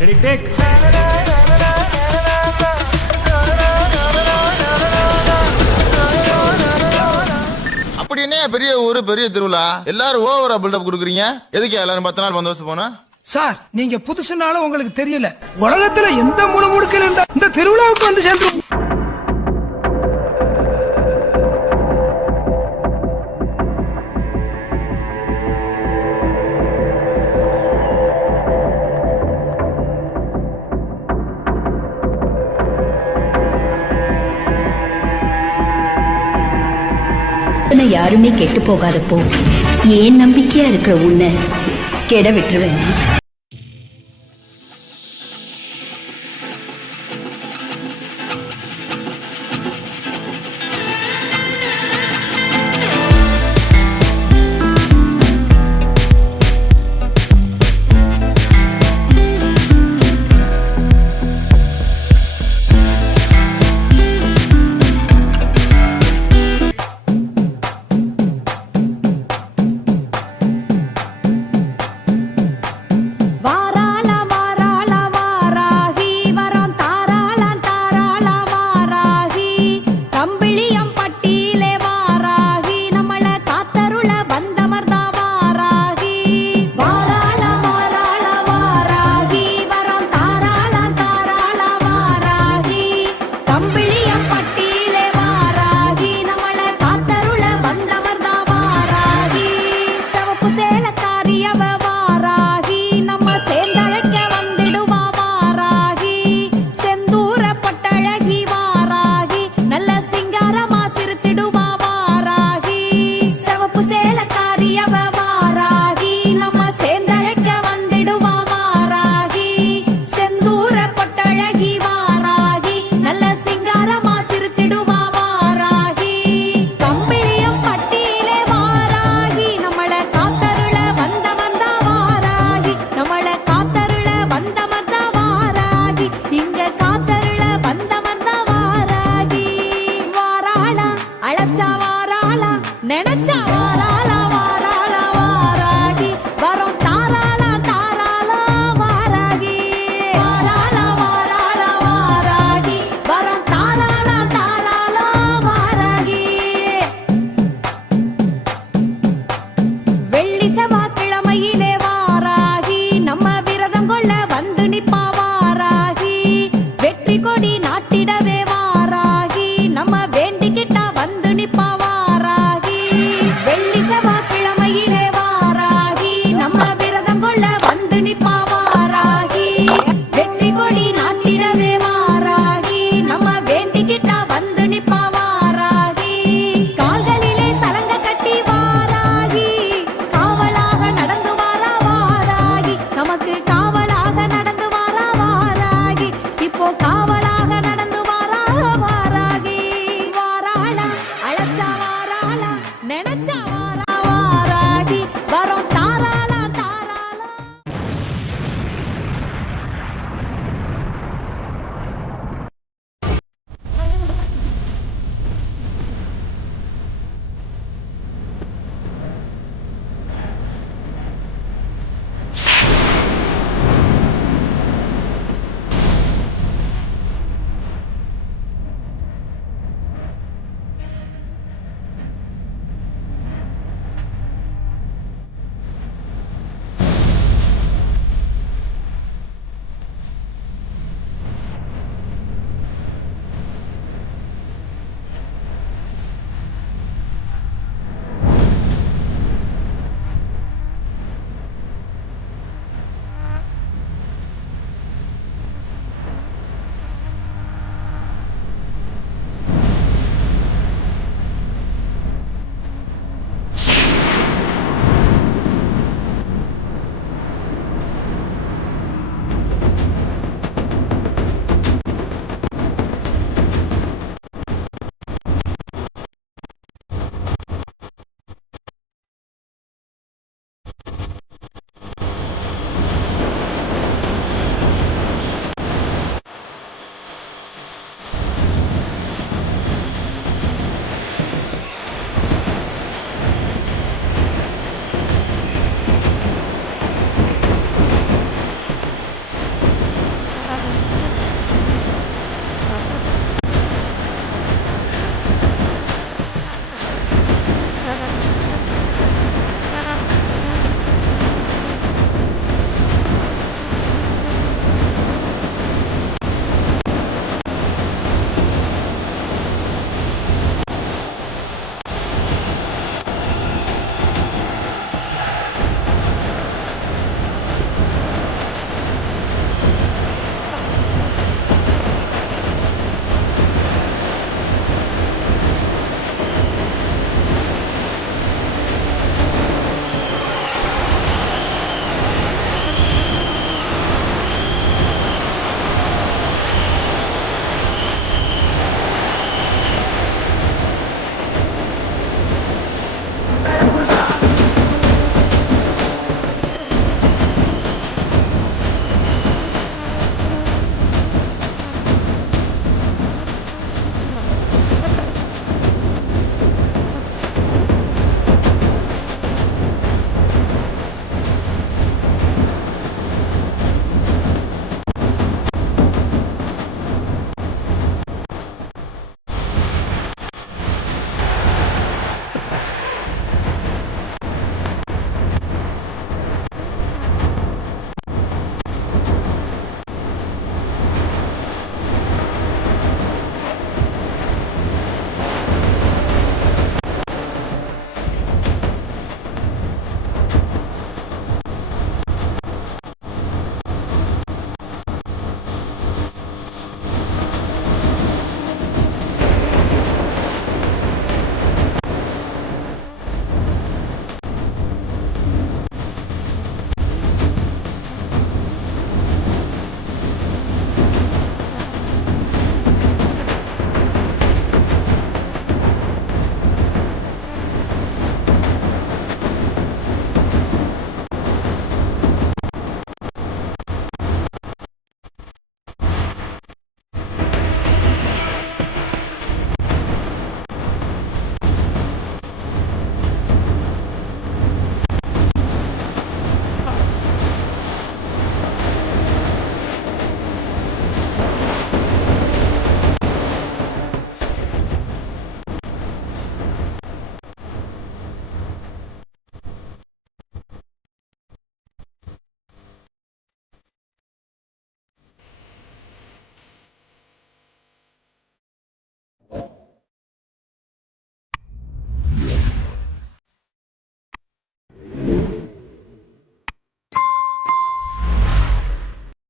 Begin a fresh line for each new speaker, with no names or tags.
Ready take
அப்படி என்ன பெரிய ஊரு பெரிய திருவிழா. எல்லாரும் ஓவரா பில்டப் கொடுக்குறீங்க. எதுக்கு எல்லாரும் பத்து நாள் பந்தோபஸ்து போனா?
சார் நீங்க புதுசுனாலும் உங்களுக்கு தெரியல. உலகத்துல எந்த முழு முடுக்கில் இருந்தா இந்த திருவிழாவுக்கு வந்து சேர்ந்துரும்
உன்னை யாருமே கெட்டு போகாதப்போ. ஏன் நம்பிக்கையா இருக்கிற உன்னை கெட விட்டுருவேன்.